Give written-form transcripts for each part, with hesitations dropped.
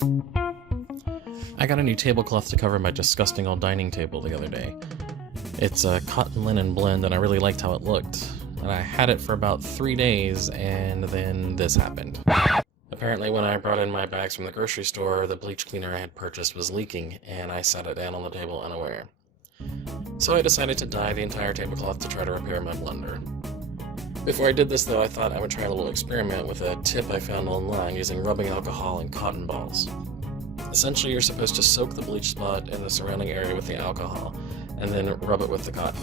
I got a new tablecloth to cover my disgusting old dining table the other day. It's a cotton linen blend and I really liked how it looked. And I had it for about 3 days and then this happened. Apparently when I brought in my bags from the grocery store, the bleach cleaner I had purchased was leaking and I set it down on the table unaware. So I decided to dye the entire tablecloth to try to repair my blender. Before I did this though, I thought I would try a little experiment with a tip I found online using rubbing alcohol and cotton balls. Essentially, you're supposed to soak the bleach spot in the surrounding area with the alcohol, and then rub it with the cotton.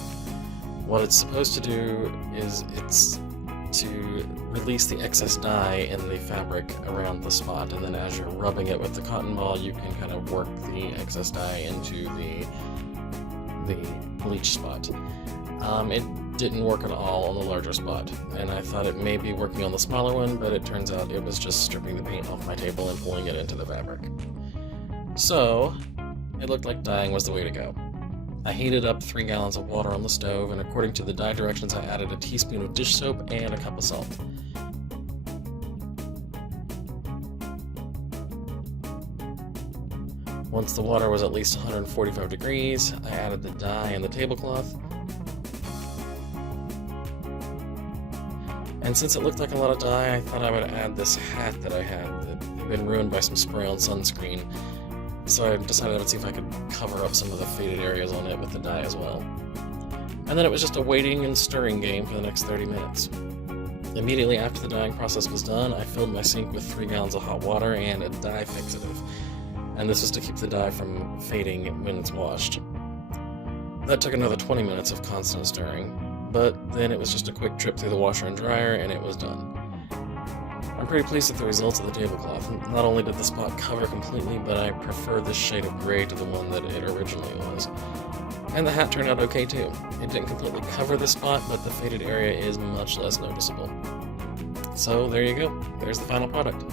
What it's supposed to do is it's to release the excess dye in the fabric around the spot, and then as you're rubbing it with the cotton ball, you can kind of work the excess dye into the bleach spot. It didn't work at all on the larger spot, and I thought it may be working on the smaller one, but it turns out it was just stripping the paint off my table and pulling it into the fabric. So, it looked like dyeing was the way to go. I heated up 3 gallons of water on the stove, and according to the dye directions, I added a teaspoon of dish soap and a cup of salt. Once the water was at least 145 degrees, I added the dye and the tablecloth. And since it looked like a lot of dye, I thought I would add this hat that I had that had been ruined by some spray-on sunscreen. So I decided I would see if I could cover up some of the faded areas on it with the dye as well. And then it was just a waiting and stirring game for the next 30 minutes. Immediately after the dyeing process was done, I filled my sink with 3 gallons of hot water and a dye fixative. And this is to keep the dye from fading when it's washed. That took another 20 minutes of constant stirring, but then it was just a quick trip through the washer and dryer and it was done. I'm pretty pleased with the results of the tablecloth. Not only did the spot cover completely, but I prefer this shade of gray to the one that it originally was. And the hat turned out okay too. It didn't completely cover the spot, but the faded area is much less noticeable. So there you go. There's the final product.